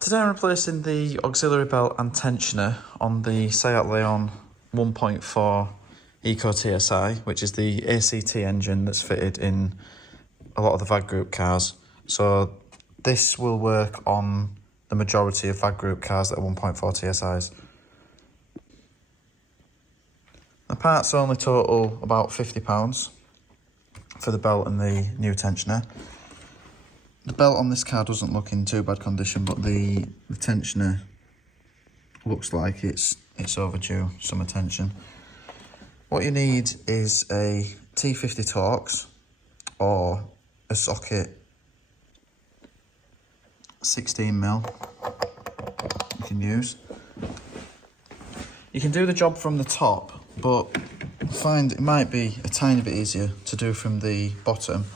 Today I'm replacing the auxiliary belt and tensioner on the Seat Leon 1.4 EcoTSI, which is the ACT engine that's fitted in a lot of the VAG Group cars. So this will work on the majority of VAG Group cars that are 1.4 TSIs. The parts only total about £50 for the belt and the new tensioner. The belt on this car doesn't look in too bad condition, but the tensioner looks like it's overdue some attention. What you need is a T50 Torx or a socket 16mm you can use. You can do the job from the top, but I find it might be a tiny bit easier to do from the bottom.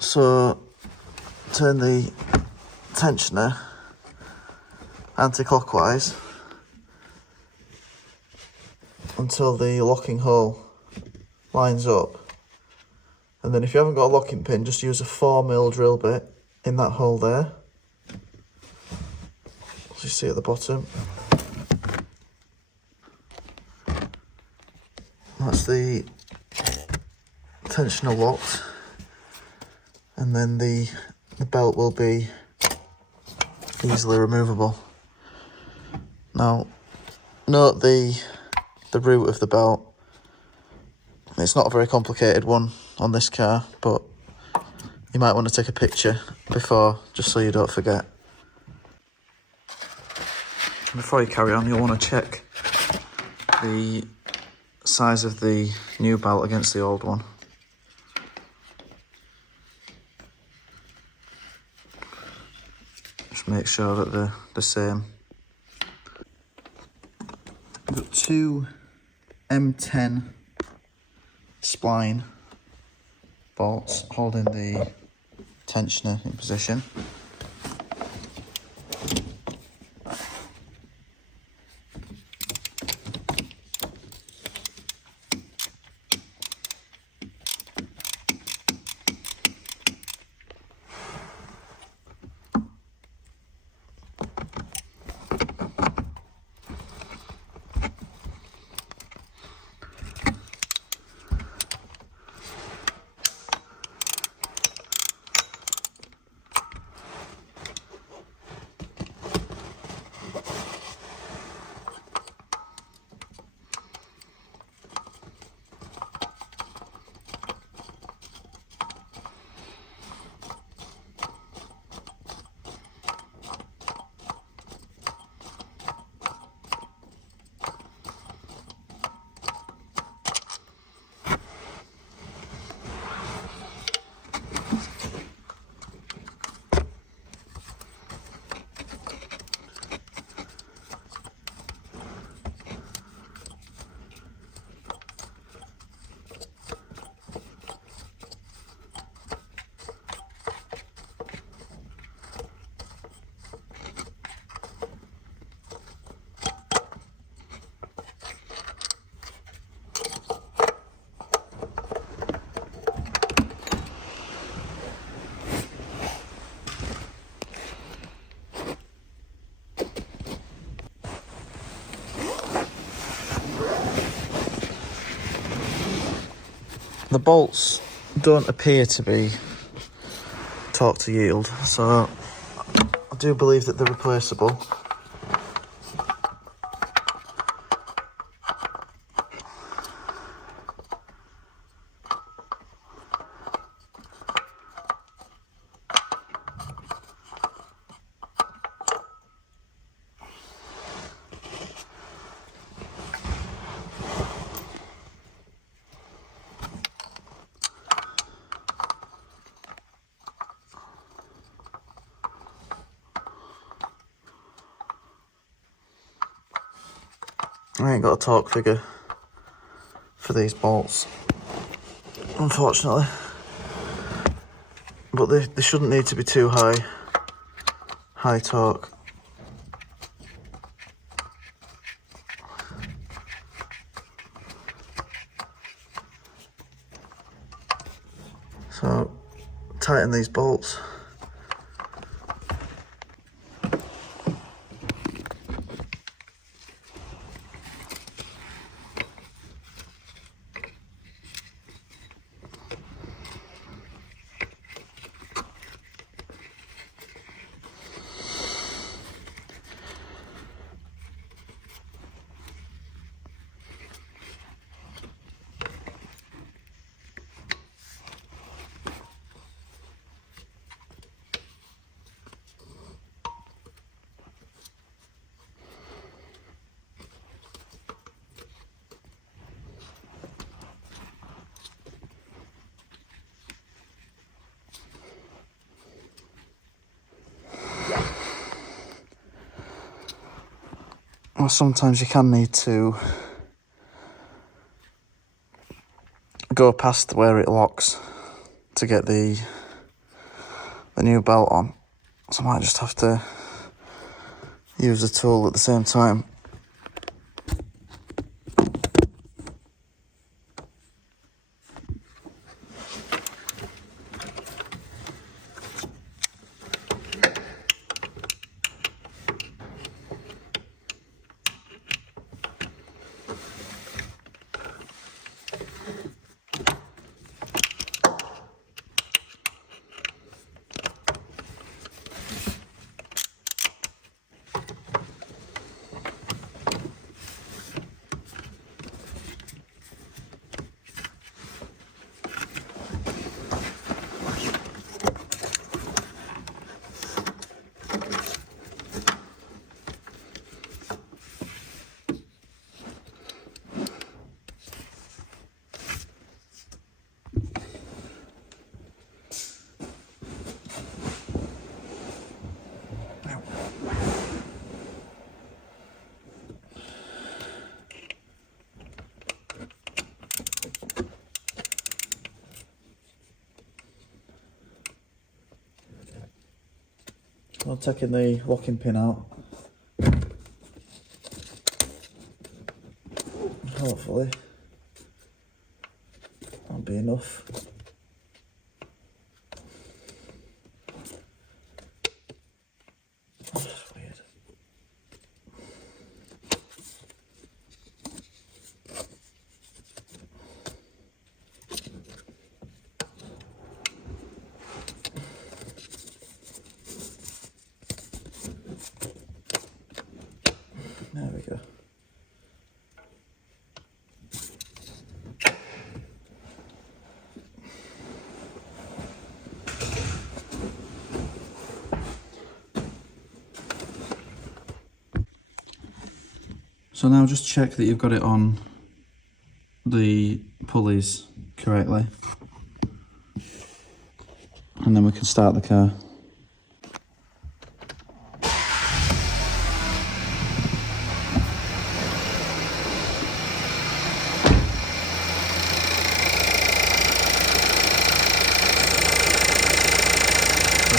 So turn the tensioner anti-clockwise until the locking hole lines up, and then if you haven't got a locking pin, just use a 4mm drill bit in that hole there, as you see at the bottom. That's the tensioner locked, and then the belt will be easily removable. Now, note the root of the belt. It's not a very complicated one on this car, but you might want to take a picture before, just so you don't forget. Before you carry on, you'll want to check the size of the new belt against the old one. Just make sure that they're the same. I've got two M10 spline bolts holding the tensioner in position. The bolts don't appear to be torque to yield, so I do believe that they're replaceable. I ain't got a torque figure for these bolts, unfortunately, but they shouldn't need to be too high torque. So tighten these bolts. Well, sometimes you can need to go past where it locks to get the new belt on. So I might just have to use the tool at the same time. I'm taking the locking pin out. Hopefully that'll be enough. Oh, that's weird. There we go. So now just check that you've got it on the pulleys correctly, and then we can start the car.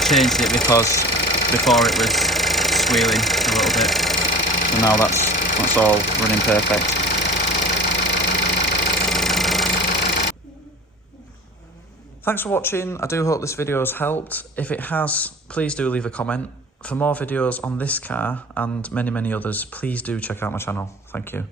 Changed it because before it was squealing a little bit, so now that's all running perfect. Thanks for watching. I do hope this video has helped. If it has, please do leave a comment. For more videos on this car and many others, please do check out my channel. Thank you.